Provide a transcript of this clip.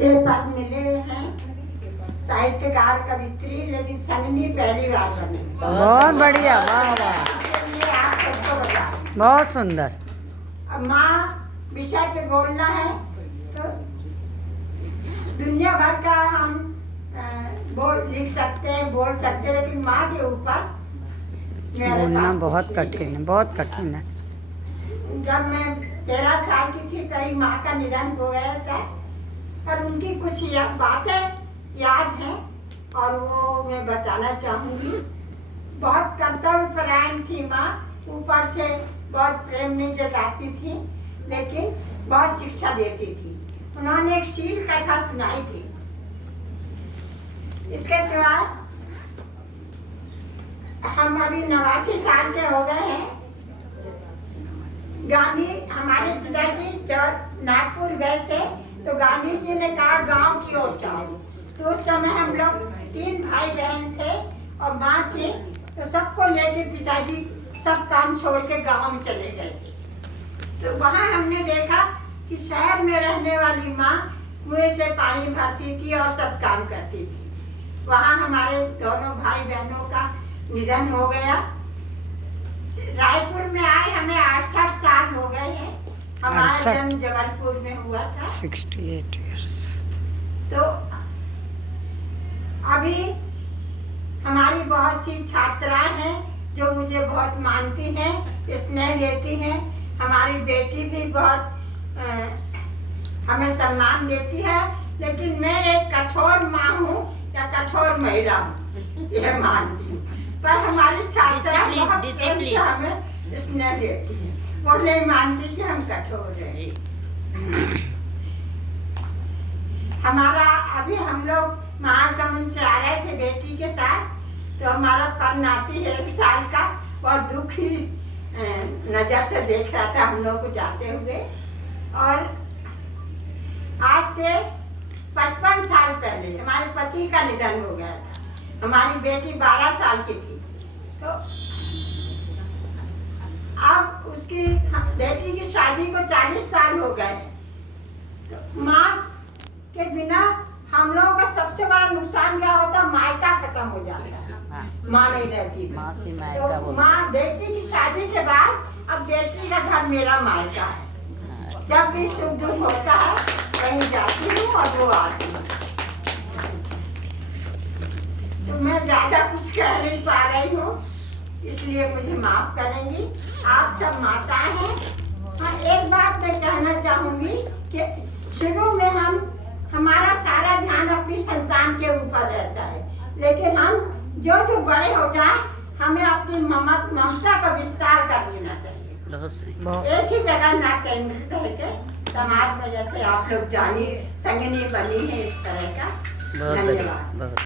से पद मिले हैं साहित्यकार कवित्री, लेकिन संगनी पहली बार बनी। बहुत बढ़िया, वाह वाह, ये आप सबको बताएं। बहुत सुंदर। अब माँ विषय पे बोलना है तो दुनिया भर का हम लिख सकते हैं, बोल सकते हैं, लेकिन माँ के ऊपर बोलना बहुत कठिन है, बहुत कठिन है। जब मैं 13 साल की थी तभी माँ का निधन हो गया था, पर उनकी कुछ बातें याद हैं और वो मैं बताना चाहूँगी। बहुत कर्तव्यपरायण थी माँ, ऊपर से बहुत प्रेम में जताती थी, लेकिन बहुत शिक्षा देती थी। उन्होंने एक शील कथा सुनाई थी। इसके सिवाय हम अभी 89 साल के हो गए हैं। गांधी, हमारे पिताजी जब नागपुर गए थे तो गांधी जी ने कहा गांव की ओर जाओ। तो उस समय हम लोग 3 भाई बहन थे और माँ थी, तो सबको लेके पिताजी सब काम छोड़ के गांव में चले गए थे। तो वहाँ हमने देखा कि शहर में रहने वाली माँ कुएं से पानी भरती थी और सब काम करती थी। वहाँ हमारे दोनों भाई बहनों का निधन हो गया। रायपुर में आए हमें 68 साल हो गए हैं। हमारा 68 जन्म जबलपुर में हुआ था। 68 years। तो अभी हमारी बहुत सी छात्राएं हैं जो मुझे बहुत मानती हैं, स्नेह देती हैं। हमारी बेटी भी बहुत हमें सम्मान देती है, लेकिन मैं एक कठोर माँ हूँ या कठोर महिला हूँ, यह मानती हूँ। पर हमारी छात्रा बहुत प्रेम से हमें स्नेह देती है, वो नहीं मानती कि हम कठोर हैं। हमारा अभी हम लोग महासमुंद से आ रहे थे बेटी के साथ, तो हमारा परनाती 1 साल का बहुत दुखी नजर से देख रहा था हम लोग को जाते हुए। और आज से 55 साल पहले हमारे पति का निधन हो गया था। हमारी बेटी 12 साल की थी, तो अब उसकी बेटी की शादी को 40 साल हो गए। तो माँ के बिना हम लोगों का सबसे बड़ा नुकसान क्या होता, मायका खत्म हो जाता है। माँ नहीं रहती थी, तो माँ बेटी की शादी के बाद अब बेटी का घर मेरा मायका है। जब भी सुख दुख होता है कहीं जाती हूँ और वो आती है। तो मैं ज्यादा कुछ कह नहीं पा रही हूँ, इसलिए मुझे माफ करेंगी। आप सब माताएं हैं। हाँ, एक बात मैं कहना चाहूंगी कि शुरू में हमारा सारा ध्यान अपनी संतान के ऊपर रहता है, लेकिन हम जो बड़े हो जाए हमें अपनी ममता का विस्तार कर लेना चाहिए। एक ही जगह ना केंद्रित रह के समाज में, जैसे आप लोग जानी संगनी बनी है इस तरह का। धन्यवाद।